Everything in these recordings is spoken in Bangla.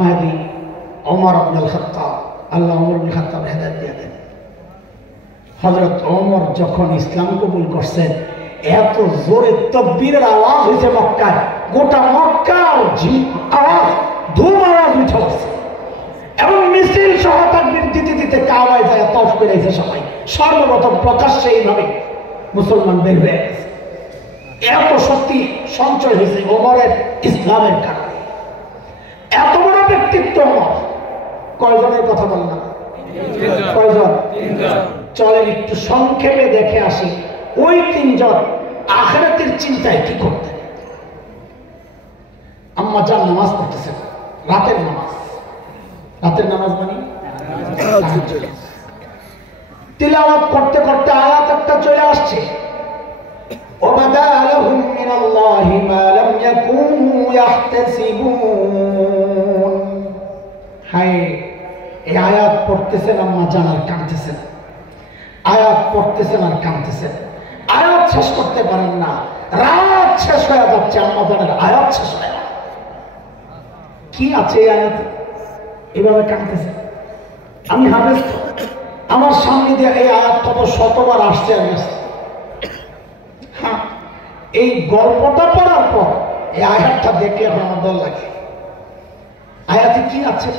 মেহেদী ওমর ইবনুল খাত্তাব, আল্লাহ ওমর ইবনুল খাত্তাব হেদায়েত দিয়ে দেন। হযরত ওমর যখন ইসলাম কবুল করছেন, এত জোরে তাকবীরের আওয়াজ হয়েছে মক্কায়, গোটা মক্কার আওয়াজ ধুম আওয়াজ উঠে আসছে এবং মিছিল সহ তাকবীর দিতে দিতে কাবায় যায় তওয়াফ করেছে সবাই। সর্বপ্রথম প্রকাশ্যে এইভাবে মুসলমান বের হয়ে গেছে। এত শক্তি সঞ্চয় হয়েছে ওমরের ইসলামের কারণে। এত বড় ব্যক্তিত্ব ওমর। কয়জনের কথা বললাম? কয়জন? চলেন একটু সংক্ষেপে দেখে আসি ওই তিনজন আখিরাতের চিন্তায় কি করতেন। আম্মা জান নামাজ পড়তেছেন, রাতের নামাজ। রাতের নামাজ মানে তিলাওয়াত করতে করতে আয়াত একটা চলে আসছে, وَبَدَا لَهُم مِّنَ اللَّهِ مَا لَمْ يَكُونُوا يَحْتَسِبُونَ। হায়, এই আয়াত পড়তেছেন আম্মা জান আর কাঁদতেছেন, আয়াত পড়তেছেন আর কাঁদতেছেন, আয়াত শেষ করতে পারেন না, রাত শেষ হয়ে যাচ্ছে, আম্মা জানের আয়াত শেষ হয়ে যায়। কি আছে এই আয়াতে? এভাবে কাঁদতেছে। আমি হাফেজ, আমার সামনে দিয়ে এই আয়াত কত শতবার আসছে আমি আসছি। হ্যাঁ, এই গল্পটা পড়ার পর এই আয়াতটা দেখলে আমার দল লাগে। আয়াতে কি আছে?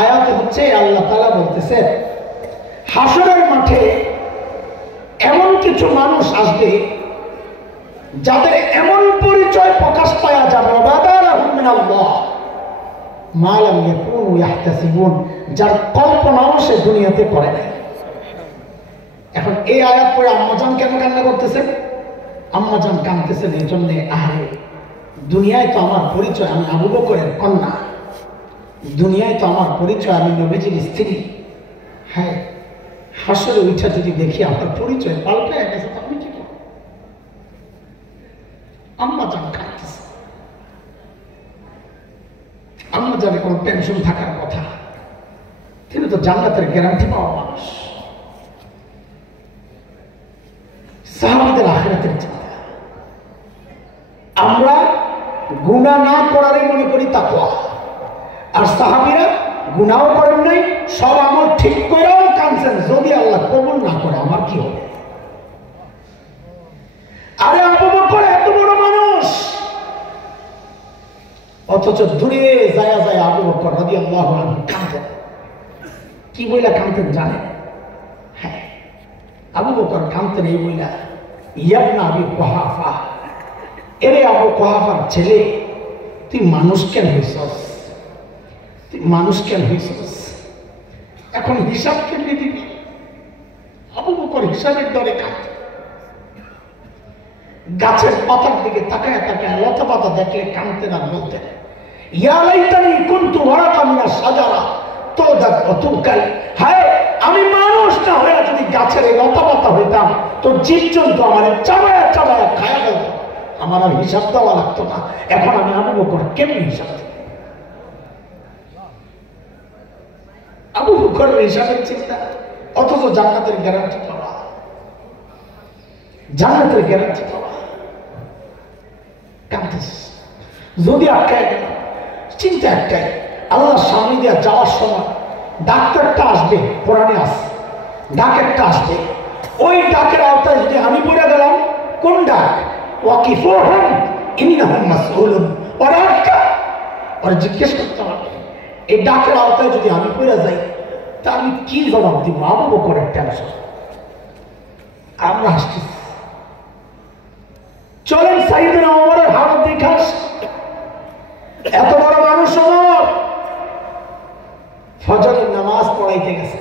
আয়াতে হচ্ছে আল্লাহ তাআলা বলতেছে, হাসরের মাঠে এমন কিছু মানুষ আসবে যাদের এমন পরিচয় প্রকাশ পাওয়া যাবে মা লাম ইয়াকুনু ইয়াহতাসিবুন, যার কল্পনাও সে দুনিয়াতে করে নাই। এখন এই আয়াত পড়ে আম্মাজান কেন কান্না করতেছেন? আম্মাজান কাঁদতেছেন এই জন্য, আরে দুনিয়ায় তো আমার পরিচয় আমি আবু বকরের কন্যা, দুনিয়ায় তো আমার পরিচয় আমি নবীজির স্ত্রী। হ্যাঁ, হাসরে উঠা যদি দেখি আমার পরিচয় পাল্টে গেছে তো আমি কি করব? আম্মাজান কাঁদতেছে। আম্মাজানের কোনো টেনশন থাকার কথা, তিনি তো জান্নাতের গ্যারান্টি পাওয়া মানুষ। সাহাবীদের আখিরাতের চিন্তা। আমরা গুনাহ না করারই মনে করি তাকওয়া, আর সাহাবীরা গুনাহও করেন নাই, সব আমল ঠিক করেও কাঁদছেন, যদি আল্লাহ কবুল না করে আমার কি হবে? আরে আবু বকর এত বড় মানুষ, অথচ দূরে যায় যায় আবু বকর রাদিয়াল্লাহু আনহু কাঁদেন। কি বইলা কাঁদতেন জানেন? হ্যাঁ, আবু বকর কাঁদতেন এই বইলা, ইয়াবনা আবি কুহাফা, এরে আবু কুহাফার ছেলে, তুই মানুষ কেন হইছস? তুই মানুষ কেন হইছস? এখন হিসাব কেমনি দিবি? আবু বকর হিসাবের ডরে কাঁদতেন। গাছের পাতার দিকে তাকায় তাকায় লতা পাতা দেখলে কাঁদতেন আর বলতেন, ইয়া লাইতানি কুনতু ওয়ারাকান মিনাশ শাজারা তুদাক ওয়া তুকাল। হায়, আমি মানুষ না হয়ে যদি গাছের এই লতা পাতা হইতাম তো জীবজন্তু আমার চাবায়া চাবায়া খায়া গেল, আমার আর হিসাব দেওয়া লাগতো না। এখন আমি আবু বকর কেমনি হিসাব দেব? আবু বকরের হিসাবের চিন্তা, অথচ জান্নাতের গ্যারান্টি পাওয়া, জান্নাতের গ্যারান্টি পাওয়া। কাঁদতেছ, যদি আটকায় গেল, চিন্তা একটাই, আল্লাহর সামনে দিয়ে যাওয়ার সময় ডাক্তারটা আসবে, কোরআনে আছে ডাক একটা আসবে, ওই ডাকের আওতায় যদি আমি পড়ে গেলাম, কোন ডাক? ওয়াকিফুহুম ইন্নাহুম মাসউলুন, ওরা জিজ্ঞেস করতে হবে। এই ডাকের আওতায় যদি আমি পড়ে যাই তা আমি কি জবাব দিব? আবু বকরের টেনশন। আমরা হাসতেছি। চলেন সাইয়েদনা ওমরের হালত দেখাস, এত বড় মানুষ ওমর ফজরের নামাজ পড়াইতে গেছে,